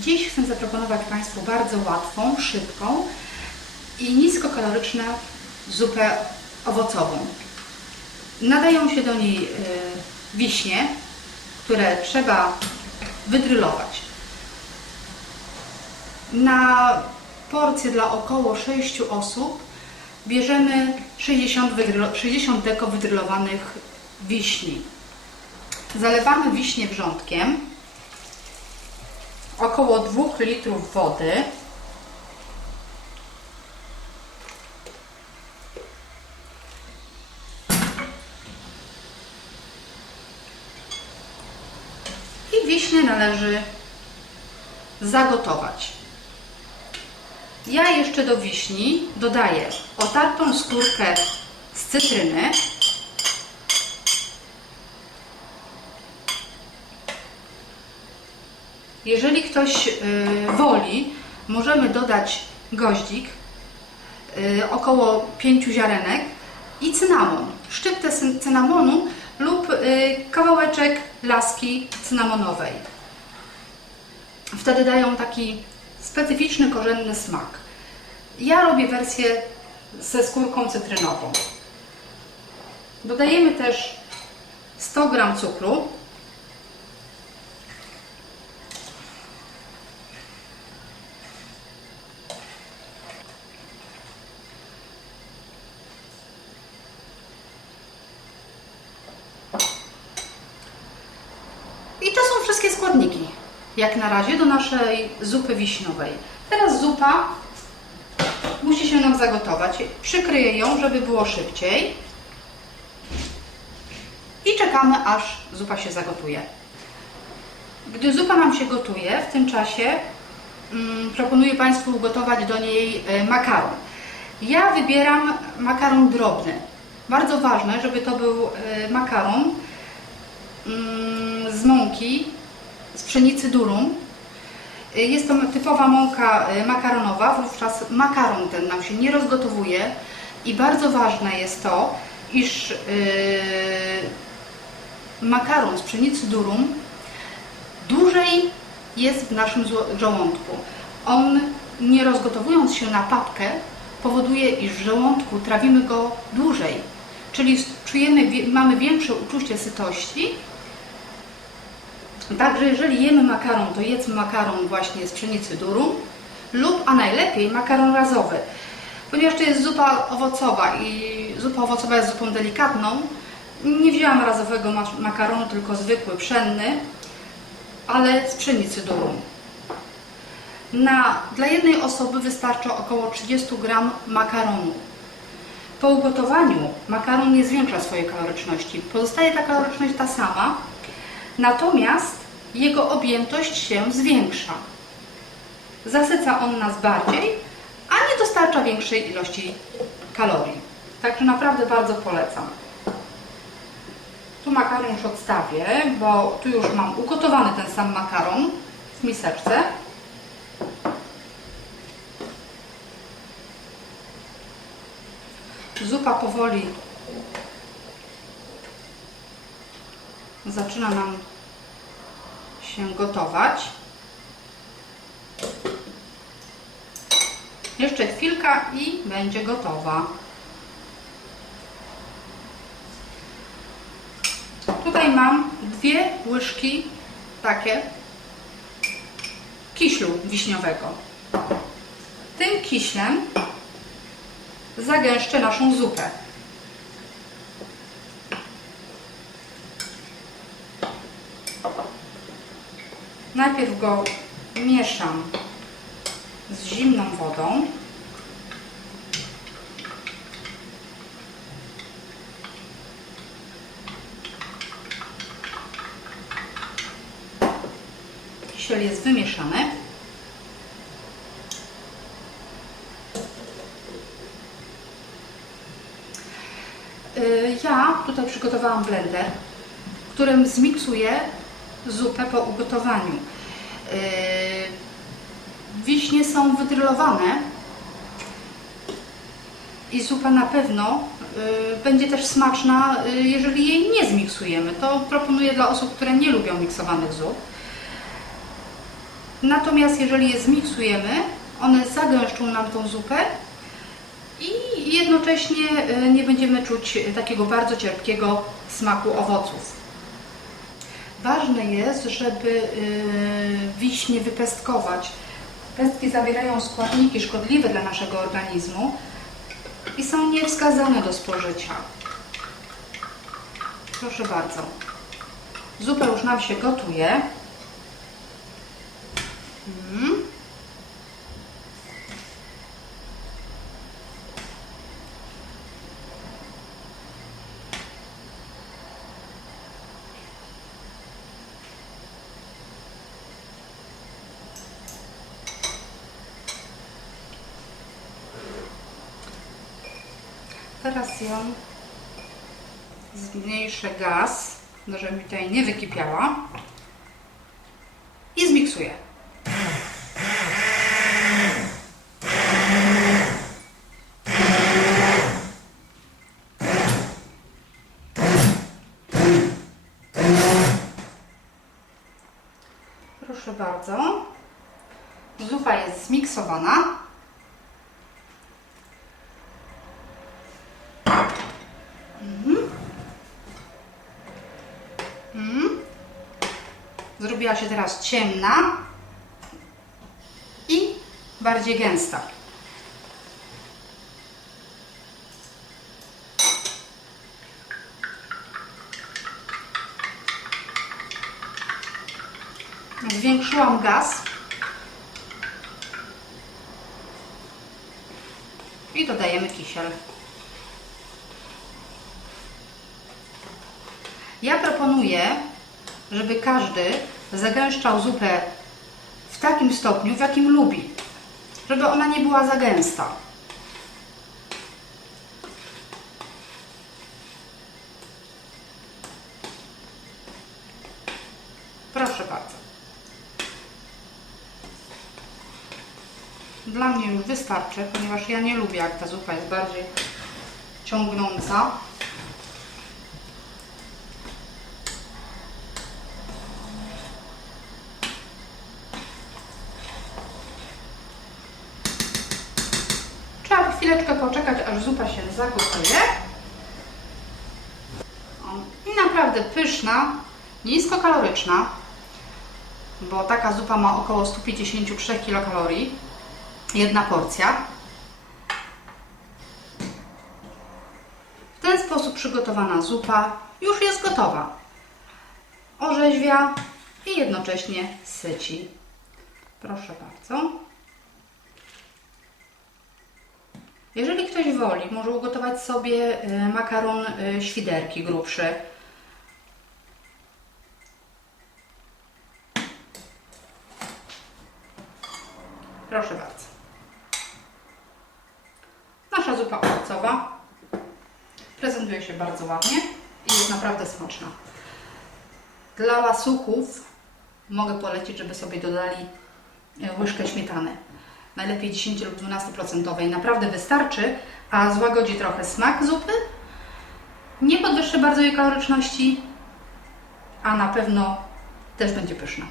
Dziś chcę zaproponować Państwu bardzo łatwą, szybką i niskokaloryczną zupę owocową. Nadają się do niej y, wiśnie, które trzeba wydrylować. Na porcję dla około 6 osób bierzemy 60, wydrylo, 60 deko wydrylowanych wiśni. Zalewamy wiśnie wrzątkiem, około 2 litrów wody. I wiśnie należy zagotować. Ja jeszcze do wiśni dodaję otartą skórkę z cytryny. Jeżeli ktoś y, woli, możemy dodać goździk, y, około 5 ziarenek i cynamon, szczyptę cyn- cynamonu lub y, kawałeczek laski cynamonowej. Wtedy dają taki specyficzny, korzenny smak. Ja robię wersję ze skórką cytrynową. Dodajemy też 100 g cukru. I to są wszystkie składniki, jak na razie, do naszej zupy wiśniowej. Teraz zupa musi się nam zagotować. Przykryję ją, żeby było szybciej. I czekamy, aż zupa się zagotuje. Gdy zupa nam się gotuje, w tym czasie mm, proponuję Państwu ugotować do niej e, makaron. Ja wybieram makaron drobny. Bardzo ważne, żeby to był e, makaron mm, z mąki, z pszenicy durum. Y, Jest to typowa mąka y, makaronowa, wówczas makaron ten nam się nie rozgotowuje i bardzo ważne jest to, iż yy, makaron z pszenicy durum dłużej jest w naszym żołądku. On nie rozgotowując się na papkę powoduje, iż w żołądku trawimy go dłużej, czyli czujemy, mamy większe uczucie sytości Także jeżeli jemy makaron, to jedzmy makaron właśnie z pszenicy durum lub, a najlepiej, makaron razowy. Ponieważ to jest zupa owocowa i zupa owocowa jest zupą delikatną, nie wzięłam razowego ma- makaronu, tylko zwykły, pszenny, ale z pszenicy durum. Na, dla jednej osoby wystarcza około 30 g makaronu. Po ugotowaniu makaron nie zwiększa swojej kaloryczności. Pozostaje ta kaloryczność ta sama, natomiast jego objętość się zwiększa. Zasyca on nas bardziej, a nie dostarcza większej ilości kalorii. Także naprawdę bardzo polecam. Tu makaron już odstawię, bo tu już mam ugotowany ten sam makaron w miseczce. Zupa powoli zaczyna nam się gotować. Jeszcze chwilka i będzie gotowa. Tutaj mam dwie łyżki takie kiślu wiśniowego. Tym kiślem zagęszczę naszą zupę. Najpierw go mieszam z zimną wodą. Kisiel jest wymieszany. Ja tutaj przygotowałam blender, którym zmiksuję zupę po ugotowaniu. Yy, Wiśnie są wydrylowane i zupa na pewno y, będzie też smaczna, y, jeżeli jej nie zmiksujemy. To proponuję dla osób, które nie lubią miksowanych zup. Natomiast jeżeli je zmiksujemy, one zagęszczą nam tą zupę i jednocześnie nie będziemy czuć takiego bardzo cierpkiego smaku owoców. Ważne jest, żeby y, wiśnie wypestkować. Pestki zawierają składniki szkodliwe dla naszego organizmu i są niewskazane do spożycia. Proszę bardzo. Zupa już nam się gotuje. Mm. Teraz ją zmniejszę gaz, no żeby mi tutaj nie wykipiała i zmiksuję. Proszę bardzo. Zupa jest zmiksowana. Zrobiła się teraz ciemna i bardziej gęsta. Zwiększyłam gaz i dodajemy kisiel. Ja proponuję, żeby każdy zagęszczał zupę w takim stopniu, w jakim lubi, żeby ona nie była za gęsta. Proszę bardzo. Dla mnie już wystarczy, ponieważ ja nie lubię, jak ta zupa jest bardziej ciągnąca. Trzeba chwileczkę poczekać, aż zupa się zagotuje. I naprawdę pyszna, niskokaloryczna, bo taka zupa ma około 153 kilokalorii, jedna porcja. W ten sposób przygotowana zupa już jest gotowa. Orzeźwia i jednocześnie syci. Proszę bardzo. Jeżeli ktoś woli, może ugotować sobie y, makaron y, świderki grubszy. Proszę bardzo. Nasza zupa owocowa prezentuje się bardzo ładnie i jest naprawdę smaczna. Dla łasuchów mogę polecić, żeby sobie dodali e, łyżkę śmietany. Najlepiej 10 lub 12%. Naprawdę wystarczy, a złagodzi trochę smak zupy. Nie podwyższy bardzo jej kaloryczności, a na pewno też będzie pyszna.